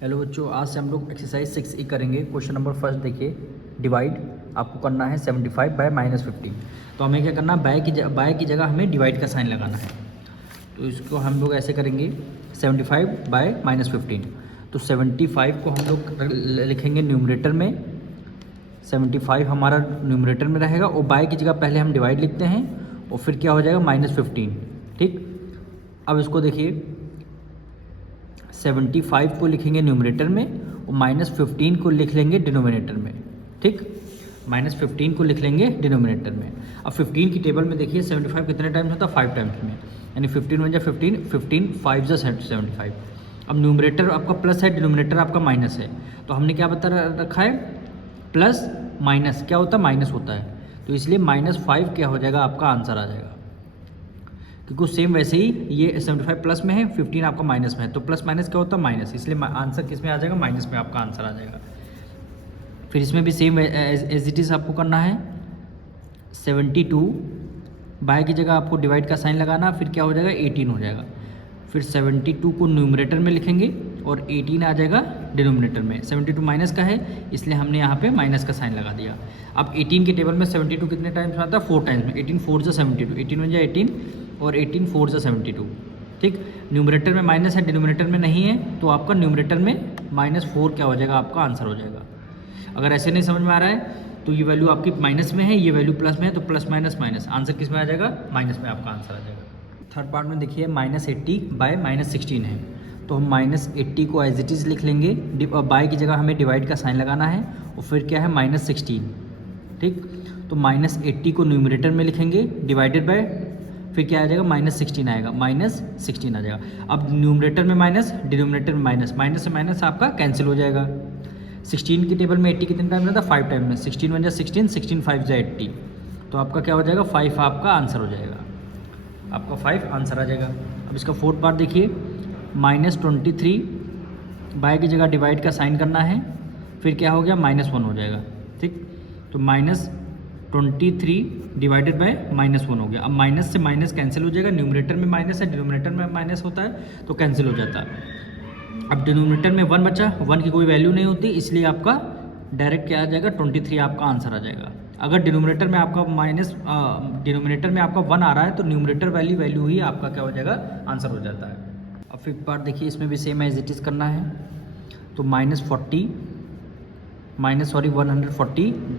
Hello बच्चों, आज से हम लोग एक्सरसाइज 6E करेंगे। क्वेश्चन नंबर फर्स्ट देखिए, डिवाइड आपको करना है 75 बाय -15। तो हमें क्या करना है, बाय की जगह हमें डिवाइड का साइन लगाना है। तो इसको हम लोग ऐसे करेंगे 75 बाय -15। तो 75 को हम लोग लिखेंगे न्यूमरेटर में, 75 हमारा न्यूमरेटर में रहेगा और बाय की जगह पहले हम डिवाइड लिखते हैं और फिर क्या हो जाएगा -15। ठीक, अब इसको देखिए 75 को लिखेंगे न्यूमरेटर में और -15 को लिख लेंगे डिनोमिनेटर में। ठीक, -15 को लिख लेंगे डिनोमिनेटर में। अब 15 की टेबल में देखिए 75 कितने टाइम्स होता है, 5 टाइम्स में, यानी 15 वन जा 15, 15 5 जा 75। अब न्यूमरेटर आपका प्लस है, डिनोमिनेटर आपका माइनस है, तो हमने क्या बता रखा है, प्लस माइनस क्या होता है, माइनस होता है। तो इसलिए -5 क्या हो जाएगा, आपका आंसर आ जाएगा। क्योंकि सेम वैसे ही ये 75 प्लस में है, 15 आपका माइनस में है, तो प्लस माइनस क्या होता है, माइनस, इसलिए आंसर किस में आ जाएगा, माइनस में आपका आंसर आ जाएगा। फिर इसमें भी सेम एज इट इज़ आपको करना है 72 बाय की जगह आपको डिवाइड का साइन लगाना, फिर क्या हो जाएगा 18 हो जाएगा। फिर 72 को न्यूमरेटर में लिखेंगे और 18 आ जाएगा डिनोमिनेटर में। 72 माइनस का है, इसलिए हमने यहाँ पे माइनस का साइन लगा दिया। अब 18 की टेबल में 72 कितने टाइम्स में आता है, 4 टाइम्स में। 18 4 जा 72, 18 वन जा 18 और 18 4 जा 72। ठीक, न्यूमरेटर में माइनस है, डिनोमिनेटर में नहीं है, तो आपका न्यूमरेटर में -4 क्या हो जाएगा, आपका आंसर हो जाएगा। अगर ऐसे नहीं समझ में आ रहा है तो ये वैल्यू आपकी माइनस में है, ये वैल्यू प्लस में है, तो प्लस माइनस माइनस, आंसर किस में आ जाएगा, माइनस में आपका आंसर आ जाएगा। थर्ड पार्ट में देखिए -80 बाय -16 है, तो हम -80 को एज इट इज़ लिख लेंगे, बाय की जगह हमें डिवाइड का साइन लगाना है और फिर क्या है -16। ठीक, तो -80 को न्यूमरेटर में लिखेंगे डिवाइडेड बाय, फिर क्या आ जाएगा, -16 आएगा, -16 आ जाएगा। अब न्यूमरेटर में माइनस, डिनोमिनेटर में माइनस, माइनस से माइनस आपका कैंसिल हो जाएगा। 16 की टेबल में 80 कितने टाइम रहता है, 5 टाइम में। 16 वन जा 16, 16 5 जा 80, तो आपका क्या हो जाएगा, 5 आपका आंसर हो जाएगा, आपका 5 आंसर आ जाएगा। अब इसका फोर्थ पार्ट देखिए, -23 बाय की जगह डिवाइड का साइन करना है, फिर क्या हो गया, -1 हो जाएगा। ठीक, तो -23 डिवाइडेड बाय -1 हो गया। अब माइनस से माइनस कैंसिल हो जाएगा, न्यूमरेटर में माइनस है, डिनोमिनेटर में माइनस होता है, तो कैंसिल हो जाता है। अब डिनोमिनेटर में 1 बचा, 1 की कोई वैल्यू नहीं होती, इसलिए आपका डायरेक्ट क्या आ जाएगा, 23 आपका आंसर आ जाएगा। अगर डिनोमिनेटर में आपका डिनोमिनेटर में आपका 1 आ रहा है, तो न्यूमरेटर वैल्यू ही आपका क्या हो जाएगा, आंसर हो जाता है। अब फिफ्थ पार्ट देखिए, इसमें भी सेम एज इट इज़ करना है। तो -140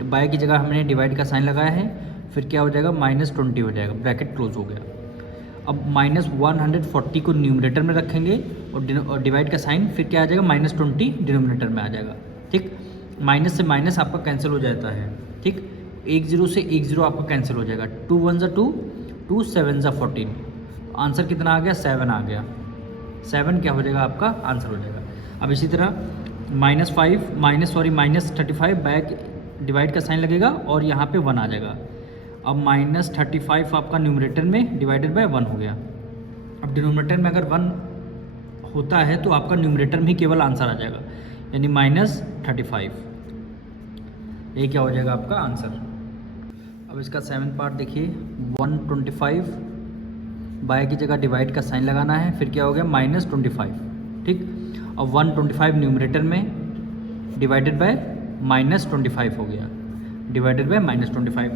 बाय की जगह हमने डिवाइड का साइन लगाया है, फिर क्या हो जाएगा, -20 हो जाएगा, ब्रैकेट क्लोज हो गया। अब -140 को न्यूमरेटर में रखेंगे और डिवाइड का साइन, फिर क्या आ जाएगा, -20 डिनोमिनेटर में आ जाएगा। ठीक, माइनस से माइनस आपका कैंसिल हो जाता है। ठीक, 1 0 से 1 0 आपका कैंसिल हो जाएगा। 2 1 जा 2, 2 7 जा 14, आंसर कितना आ गया, 7 आ गया। 7 क्या हो जाएगा, आपका आंसर हो जाएगा। अब इसी तरह -35 बैक डिवाइड का साइन लगेगा और यहाँ पे 1 आ जाएगा। अब -35 आपका न्यूमरेटर में डिवाइडेड बाय 1 हो गया। अब डिनोमिनेटर में अगर 1 होता है तो आपका न्यूमरेटर में ही केवल आंसर आ जाएगा, यानी -35, ये क्या हो जाएगा, आपका आंसर। अब इसका 7 पार्ट देखिए, 125 बाय की जगह डिवाइड का साइन लगाना है, फिर क्या हो गया, -25। ठीक, अब 125 न्यूमरेटर में डिवाइडेड बाय -25 हो गया, डिवाइडेड बाय -25।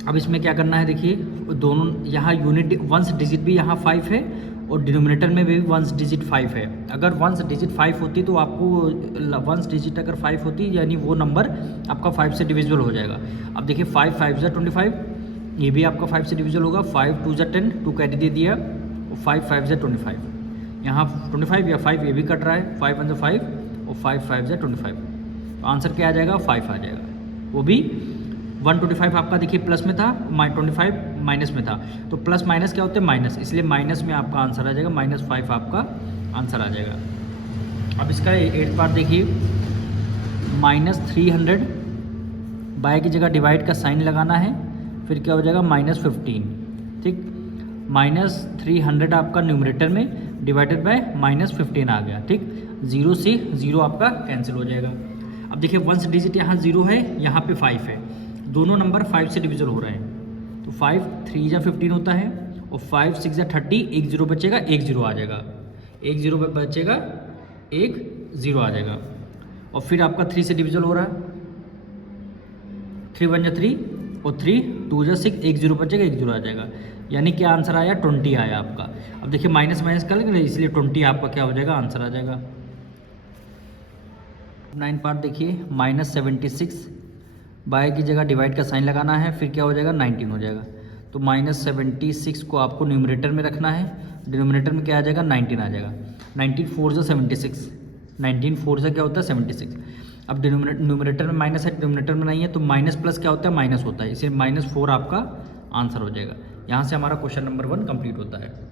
अब इसमें क्या करना है, देखिए दोनों यहाँ यूनिट वंस डिजिट भी यहाँ 5 है और डिनोमिनेटर में भी वंस डिजिट 5 है। अगर वंस डिजिट 5 होती तो आपको वंस डिजिट अगर 5 होती, यानी वो नंबर आपका 5 से डिविजिबल हो जाएगा। अब देखिए 5 5 जा 25, ये भी आपका 5 से डिविजिबल होगा। 5 2 जा 10, 2 कैरी दे दिया, और 5 5 जा 25, यहाँ 25 या 5 ये भी कट रहा है, 5 1 जा 5 और 5 5 जा 25, तो आंसर क्या आ जाएगा, 5 आ जाएगा। वो भी 125 आपका देखिए प्लस में था, 25 माइनस में था, तो प्लस माइनस क्या होते हैं, माइनस, इसलिए माइनस में आपका आंसर आ जाएगा, -5 आपका आंसर आ जाएगा। अब इसका 8 पार्ट देखिए, -300 बाय की जगह डिवाइड का साइन लगाना है, फिर क्या हो जाएगा, -15। ठीक, -300 आपका न्यूमरेटर में डिवाइडेड बाय -15 आ गया। ठीक, 0 से 0 आपका कैंसिल हो जाएगा। अब देखिए वंस डिजिट यहाँ 0 है, यहाँ पे 5 है, दोनों नंबर 5 से डिविजल हो रहे हैं, तो 5 3 जा 15 होता है और 5 6 जा 30, 1 0 बचेगा, 1 0 आ जाएगा, 1 0 बचेगा एक 0 आ जाएगा। और फिर आपका 3 से डिविजल हो रहा है, 3 1 जा 3 और 3 2 जा 6, एक 0 बचेगा, एक 0 आ जाएगा। यानी क्या आंसर आया, 20 आया आपका। अब देखिए माइनस माइनस कर लेंगे, इसलिए 20 आपका क्या हो जाएगा, आंसर आ जाएगा। 9 पार्ट देखिए, -76 बाय की जगह डिवाइड का साइन लगाना है, फिर क्या हो जाएगा, 19 हो जाएगा। तो -76 को आपको न्यूमरेटर में रखना है, डिनोमिनेटर में क्या आ जाएगा, 19 आ जाएगा। 19 4 से 76, 19 4 से क्या होता है, 76। अब न्यूमरेटर में माइनस है, डिनोमिनेटर में नहीं है, तो माइनस प्लस क्या होता है, माइनस होता है, इसलिए -4 आपका आंसर हो जाएगा। यहाँ से हमारा क्वेश्चन नंबर 1 कंप्लीट होता है।